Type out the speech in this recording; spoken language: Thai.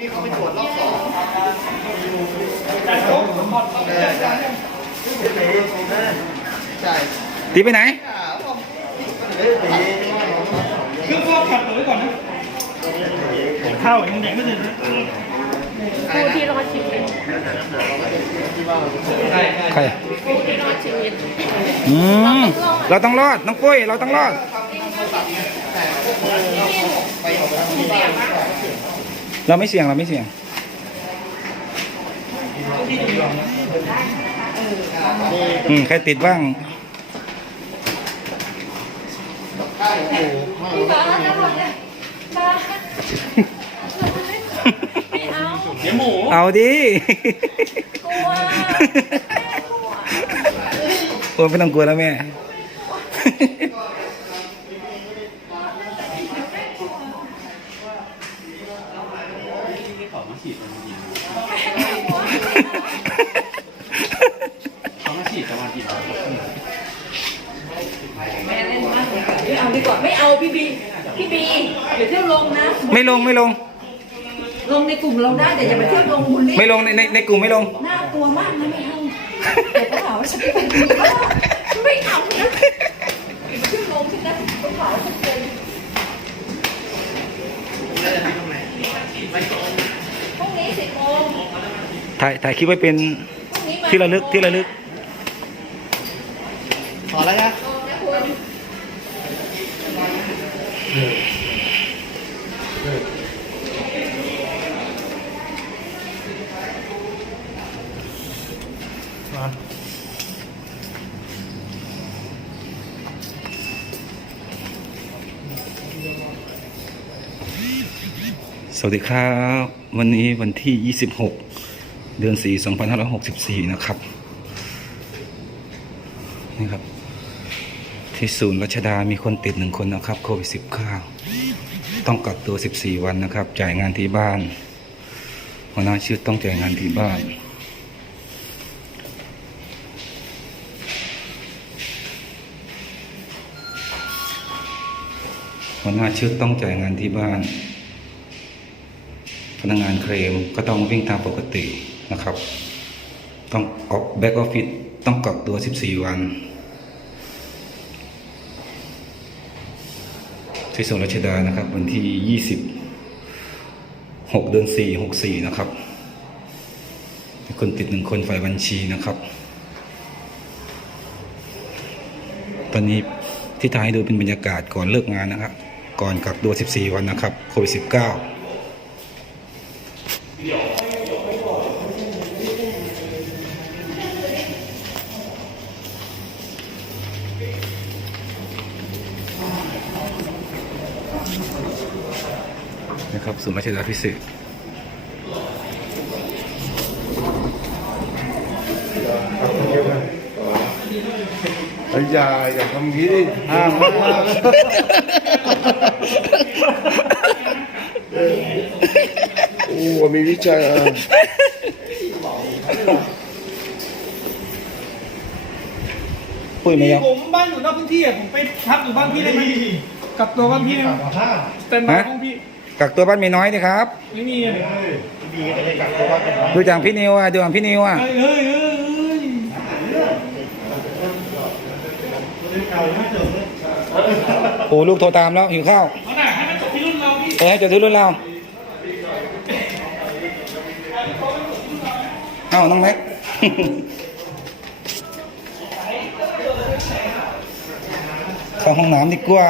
นี่เขาไปตรวจรอบสองการโต๊ะหมดเออใช่ใช่ตีไปไหนอ่าผมคือพวกขัดตัวไว้ก่อนนะข้าวยังแดงไม่ถึงนะผู้ที่รอดชีวิตใช่ใช่ใครผู้ที่รอดชีวิตอืมเราต้องรอด น้องปุ้ย เราต้องรอด เราไม่เสี่ยงเราไม่เสี่ยงอืมใครติดบ้างพี่บ้านะบอกเลยบ้าไม่เอาเดี๋ยวหมูเอาดิกลัวกลัวโอ้ยไม่ต้องกลัวแล้วแม่ เขามา ฉีดตะวันยิงเขามาฉีดตะวันยิงแม่เล่นมากเลยค่ะไม่เอาดีกว่าไม่เอาพี่บีพี่บีเดี๋ยวเที่ยวลงนะ ไม่ลงไม่ลง ลงในกลุ่มเราได้แต่อย่าไปเที่ยวลงบุลลี่ไม่ลงในในในกลุ่มไม่ลง น่ากลัวมากนะไม่เอาเดี๋ยวเขาหาว่าฉันเป็นคนดีมากไม่เอานะอย่าไปเที่ยวลงฉันนะเขาหาว่าฉันเป็นพรุ่งนี้สิบโมง ถ่ายถ่ายคลิปไว้เป็นที่ระลึกที่ระลึกถอดแล้วนะลงนะสวัสดีครับ วันนี้วันที่ 26 เดือน 4 2564 นะครับ นี่ครับ ที่ศูนย์รัชดามีคนติดหนึ่งคนนะครับโควิด 19 ต้องกักตัว 14 วันนะครับ จ่ายงานที่บ้านหัวหน้าชื่อต้องจ่ายงานที่บ้านหัวหน้าชื่อต้องจ่ายงานที่บ้าน พนักงานเคลมก็ต้องวิ่งตามปกติ นะครับ ต้องออกแบ็กออฟฟิศต้องกักตัว 14 วัน ที่สวนรัชดานะครับ วันที่ 20 6 เดือน 4 64 นะครับ คนติดหนึ่งคนฝ่ายบัญชีนะครับ ตอนนี้ที่ถ่ายให้ดูเป็นบรรยากาศก่อนเลิกงานนะครับ ก่อนกักตัว 14 วันนะครับโควิด19 นะครับศูนย์ราชดาพิเศษกไอ้ยาอย่าทำงี้ดิห้ามห้ามโอ้มีวิจัย อะปุ้ยไหมครับ ผมบ้านอยู่นอกพื้นที่อะผมไปพักอยู่บ้านพี่ได้ไหมกับตัวบ้านพี่ได้ไหมสแตนบายห้องพี่กักตัวบ้านเมียน้อยนี่ครับ ไม่มีอะดูจากพี่นิวอะดูจากพี่นิวอะเฮ้ยเฮ้ยเฮ้ยโอ้ลูกโทรตามแล้วหิวข้าวเอาหน่าให้มันจบที่รุ่นเราพี่เอ้ยจะซื้อรุ่นเราเอ้าน้องแม็ก เข้าห้องน้ำดีกว่า